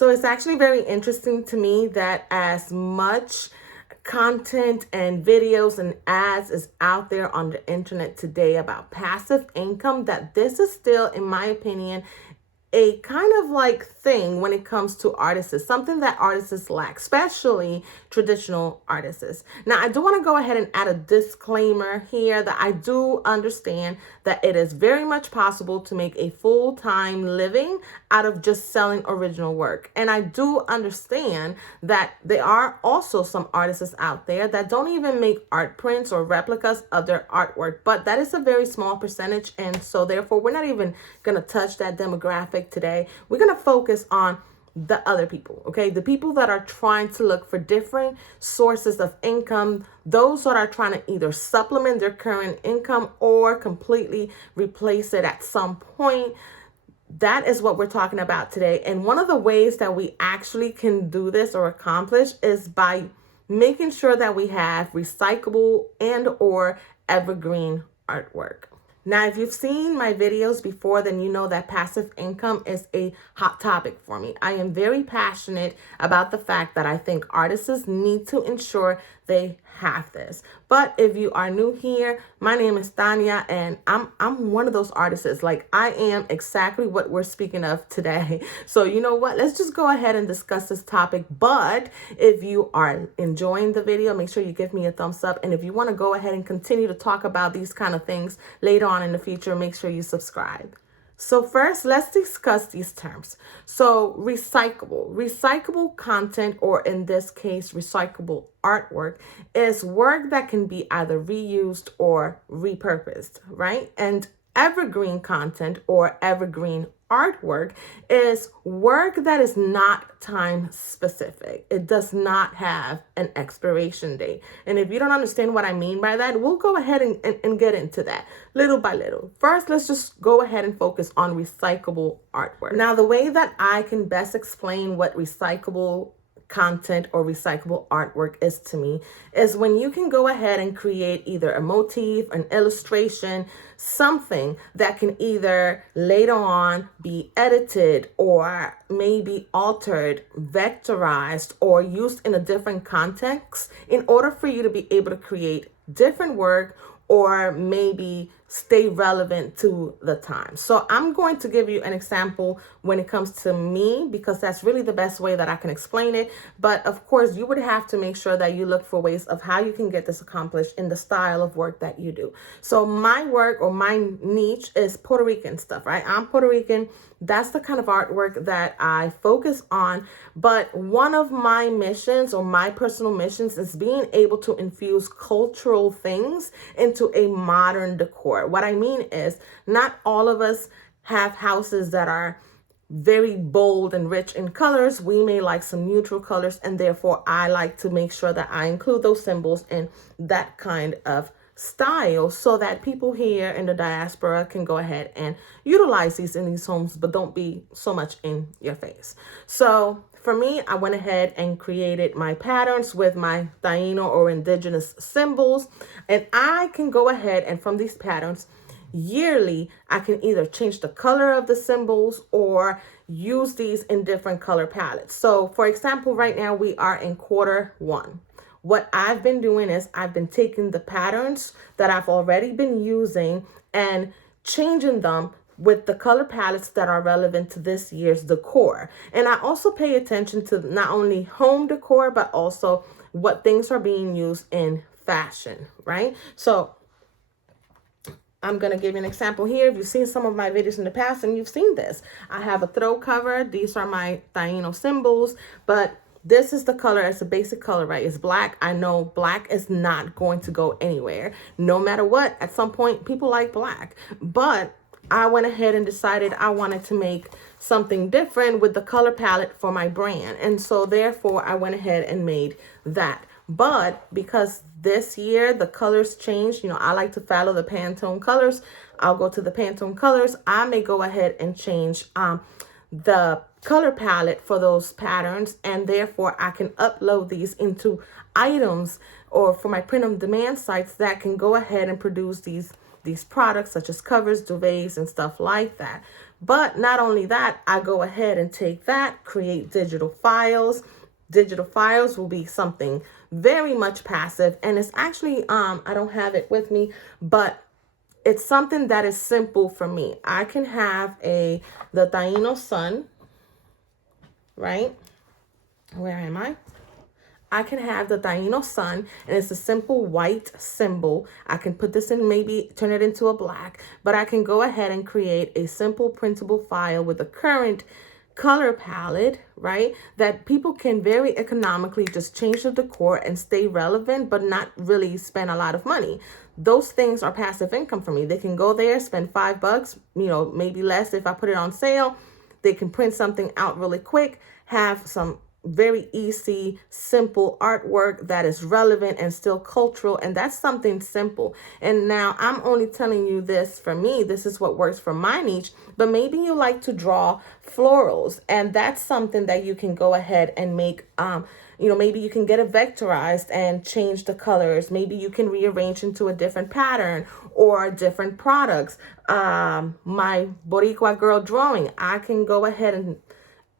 So it's actually very interesting to me that as much content and videos and ads is out there on the internet today about passive income, that this is still, in my opinion, a kind of like thing when it comes to artists. It's something that artists lack, especially traditional artists. Now, I do want to go ahead and add a disclaimer here that I do understand that it is very much possible to make a full-time living out of just selling original work. And I do understand that there are also some artists out there that don't even make art prints or replicas of their artwork, but that is a very small percentage. And so therefore, we're not even going to touch that demographic today. We're going to focus on the other people, okay? The people that are trying to look for different sources of income, those that are trying to either supplement their current income or completely replace it at some point. That is what we're talking about today. And one of the ways that we actually can do this or accomplish is by making sure that we have recyclable and or evergreen artwork. Now, if you've seen my videos before, then you know that passive income is a hot topic for me. I am very passionate about the fact that I think artists need to ensure they have this. But if you are new here, my name is Tanya, and I'm one of those artists. Like, I am exactly what we're speaking of today. So you know what? Let's just go ahead and discuss this topic. But if you are enjoying the video, make sure you give me a thumbs up. And if you want to go ahead and continue to talk about these kind of things later on in the future, make sure you subscribe. So first, let's discuss these terms. So recyclable content, or in this case, recyclable artwork, is work that can be either reused or repurposed, right? And evergreen content or evergreen artwork is work that is not time specific. It does not have an expiration date. And if you don't understand what I mean by that, we'll go ahead and get into that little by little. First, let's just go ahead and focus on recyclable artwork. Now, the way that I can best explain what recyclable content or recyclable artwork is to me is when you can go ahead and create either a motif, an illustration, something that can either later on be edited or maybe altered, vectorized, or used in a different context in order for you to be able to create different work or maybe stay relevant to the time. So I'm going to give you an example when it comes to me, because that's really the best way that I can explain it. But of course, you would have to make sure that you look for ways of how you can get this accomplished in the style of work that you do. So my work or my niche is Puerto Rican stuff, right? I'm Puerto Rican. That's the kind of artwork that I focus on. But one of my missions or my personal missions is being able to infuse cultural things into a modern decor. What I mean is, not all of us have houses that are very bold and rich in colors. We may like some neutral colors, and therefore I like to make sure that I include those symbols in that kind of style so that people here in the diaspora can go ahead and utilize these in these homes, but don't be so much in your face. So for me, I went ahead and created my patterns with my Taino or indigenous symbols, and I can go ahead and from these patterns yearly, I can either change the color of the symbols or use these in different color palettes. So for example, right now we are in Q1. What I've been doing is I've been taking the patterns that I've already been using and changing them with the color palettes that are relevant to this year's decor. And I also pay attention to not only home decor, but also what things are being used in fashion, right? So I'm going to give you an example here. If you've seen some of my videos in the past and you've seen this, I have a throw cover. These are my Taino symbols, but this is the color. It's a basic color, right? It's black. I know black is not going to go anywhere. No matter what, at some point, people like black. But I went ahead and decided I wanted to make something different with the color palette for my brand. And so therefore, I went ahead and made that. But because this year the colors changed, I like to follow the Pantone colors. I'll go to the Pantone colors. I may go ahead and change the color palette for those patterns, and therefore I can upload these into items or for my print on demand sites that can go ahead and produce these products such as covers, duvets, and stuff like that. But not only that, I go ahead and take that, create digital files. Digital files will be something very much passive, and it's actually I don't have it with me, but it's something that is simple for me. I can have the Taino sun, right? Where am I? I can have the Taino sun, and it's a simple white symbol. I can put this in, maybe turn it into a black, but I can go ahead and create a simple printable file with the current color palette, right? That people can very economically just change the decor and stay relevant, but not really spend a lot of money. Those things are passive income for me. They can go there, spend $5, maybe less if I put it on sale. They can print something out really quick, have some very easy, simple artwork that is relevant and still cultural. And that's something simple. And now I'm only telling you this for me. This is what works for my niche. But maybe you like to draw florals, and that's something that you can go ahead and make. Maybe you can get it vectorized and change the colors. Maybe you can rearrange into a different pattern or different products. My Boricua girl drawing, I can go ahead and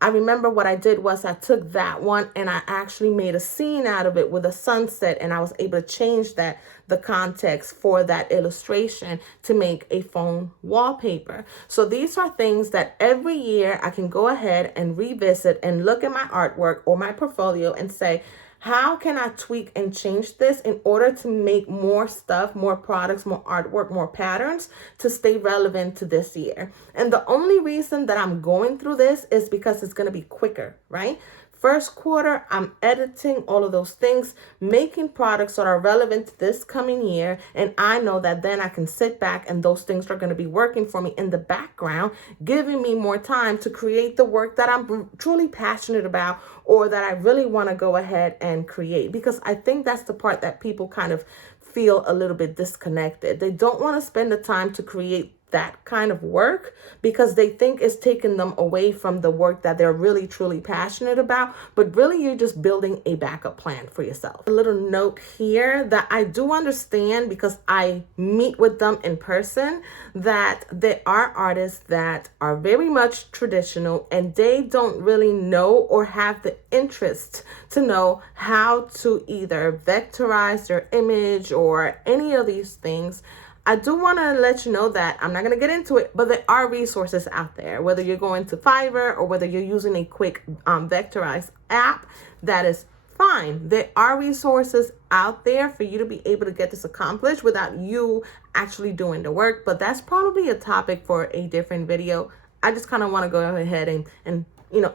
I remember what I did was I took that one and I actually made a scene out of it with a sunset, and I was able to change the context for that illustration to make a phone wallpaper. So these are things that every year I can go ahead and revisit and look at my artwork or my portfolio and say, how can I tweak and change this in order to make more stuff, more products, more artwork, more patterns to stay relevant to this year? And the only reason that I'm going through this is because it's going to be quicker, right? First quarter, I'm editing all of those things, making products that are relevant to this coming year. And I know that then I can sit back and those things are going to be working for me in the background, giving me more time to create the work that I'm truly passionate about or that I really want to go ahead and create. Because I think that's the part that people kind of feel a little bit disconnected. They don't want to spend the time to create that kind of work because they think it's taking them away from the work that they're really truly passionate about, but really you're just building a backup plan for yourself. A little note here that I do understand, because I meet with them in person, that there are artists that are very much traditional and they don't really know or have the interest to know how to either vectorize their image or any of these things. I do want to let you know that I'm not going to get into it, but there are resources out there, whether you're going to Fiverr or whether you're using a quick vectorized app, that is fine. There are resources out there for you to be able to get this accomplished without you actually doing the work, but that's probably a topic for a different video. I just kind of want to go ahead and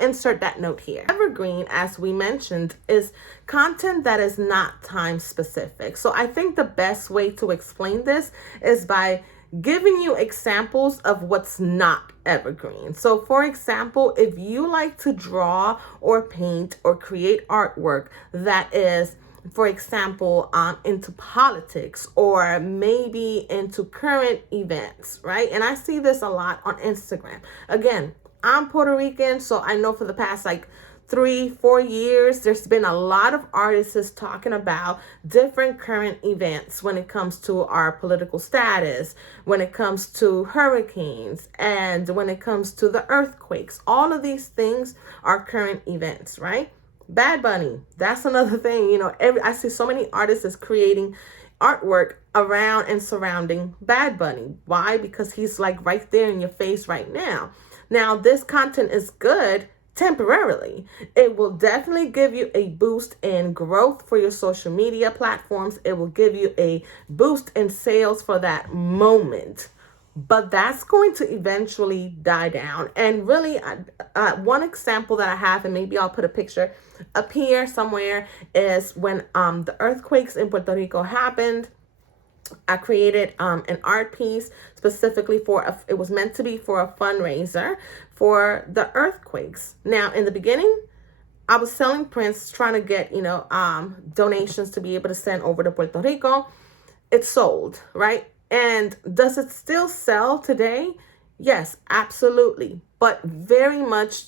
insert that note here. Evergreen, as we mentioned, is content that is not time specific. So I think the best way to explain this is by giving you examples of what's not evergreen. So for example, if you like to draw or paint or create artwork that is, for example, into politics or maybe into current events, right? And I see this a lot on Instagram. Again, I'm Puerto Rican, so I know for the past 3-4 years, there's been a lot of artists talking about different current events when it comes to our political status, when it comes to hurricanes, and when it comes to the earthquakes. All of these things are current events, right? Bad Bunny, that's another thing. I see so many artists creating artwork around and surrounding Bad Bunny. Why? Because he's right there in your face right now. Now, this content is good temporarily. It will definitely give you a boost in growth for your social media platforms. It will give you a boost in sales for that moment. But that's going to eventually die down. And really, one example that I have, and maybe I'll put a picture up here somewhere, is when the earthquakes in Puerto Rico happened. I created an art piece specifically it was meant to be for a fundraiser for the earthquakes. Now, in the beginning, I was selling prints, trying to get, donations to be able to send over to Puerto Rico. It sold, right? And does it still sell today? Yes, absolutely. But very much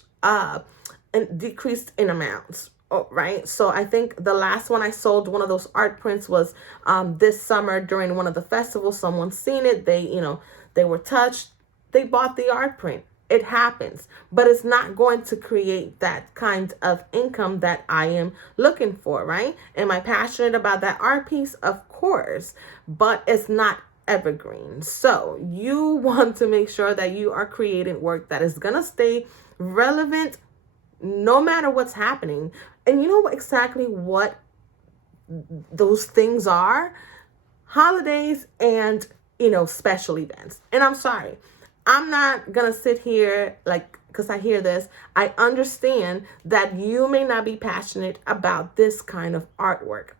decreased in amounts. Oh, right. So I think the last one I sold, one of those art prints, was this summer during one of the festivals. Someone seen it. They were touched. They bought the art print. It happens, but it's not going to create that kind of income that I am looking for, right? Am I passionate about that art piece? Of course, but it's not evergreen. So you want to make sure that you are creating work that is going to stay relevant no matter what's happening. And you know exactly what those things are? Holidays and, special events. And I'm sorry, I'm not gonna sit here because I hear this. I understand that you may not be passionate about this kind of artwork.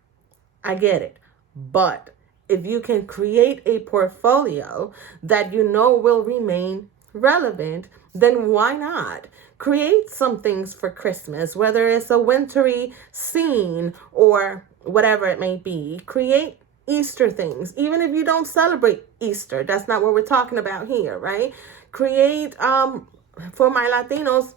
I get it. But if you can create a portfolio that will remain relevant, then why not? Create some things for Christmas, whether it's a wintry scene or whatever it may be. Create Easter things, even if you don't celebrate Easter. That's not what we're talking about here, right? Create for my Latinos,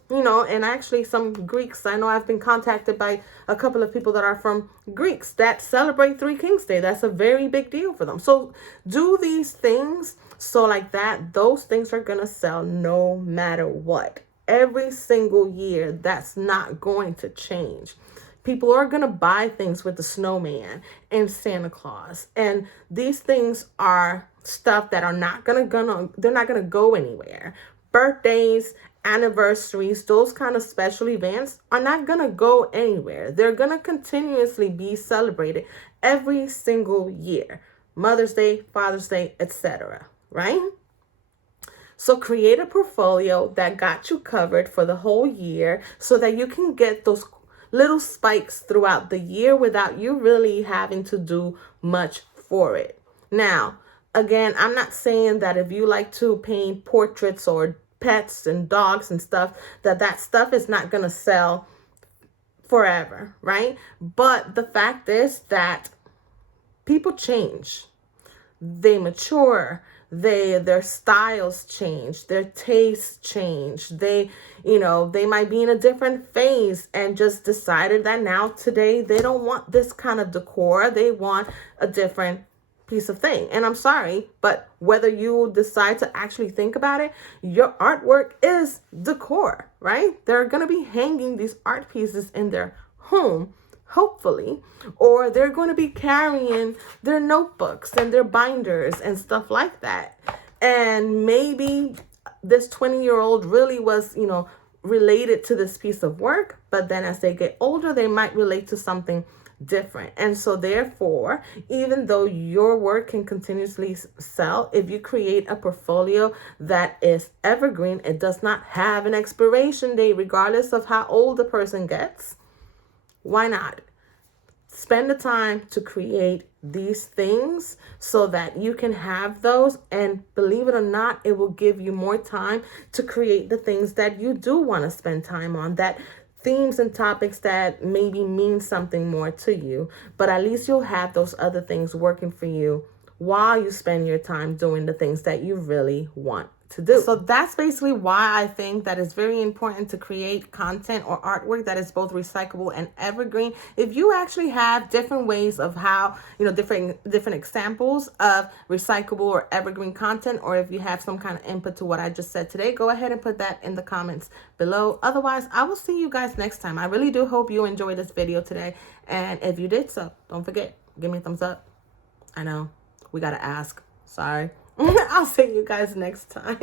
and actually some Greeks. I know I've been contacted by a couple of people that are from Greeks that celebrate Three Kings Day. That's a very big deal for them. So do these things so like that. Those things are going to sell no matter what. Every single year, that's not going to change. People are going to buy things with the snowman and Santa Claus. And these things are stuff that are they're not going to go anywhere. Birthdays, anniversaries, those kind of special events are not going to go anywhere. They're going to continuously be celebrated every single year. Mother's Day, Father's Day, etc. Right? So create a portfolio that got you covered for the whole year so that you can get those little spikes throughout the year without you really having to do much for it. Now, again, I'm not saying that if you like to paint portraits or pets and dogs and stuff, that stuff is not going to sell forever, right? But the fact is that people change. They mature. Their styles change, their tastes change. They might be in a different phase and just decided that now today they don't want this kind of decor. They want a different piece of thing. And I'm sorry, but whether you decide to actually think about it, your artwork is decor, right? They're going to be hanging these art pieces in their home, hopefully, or they're going to be carrying their notebooks and their binders and stuff like that. And maybe this 20-year-old really was, related to this piece of work, but then as they get older, they might relate to something different. And so therefore, even though your work can continuously sell, if you create a portfolio that is evergreen, it does not have an expiration date, regardless of how old the person gets. Why not? Spend the time to create these things so that you can have those. And believe it or not, it will give you more time to create the things that you do want to spend time on, that themes and topics that maybe mean something more to you. But at least you'll have those other things working for you while you spend your time doing the things that you really want to do. So that's basically why I think that it's very important to create content or artwork that is both recyclable and evergreen. If you actually have different ways of how, different examples of recyclable or evergreen content, or if you have some kind of input to what I just said today, go ahead and put that in the comments below. Otherwise, I will see you guys next time. I really do hope you enjoyed this video today. And if you did so, don't forget, give me a thumbs up. I know, we got to ask. Sorry. I'll see you guys next time.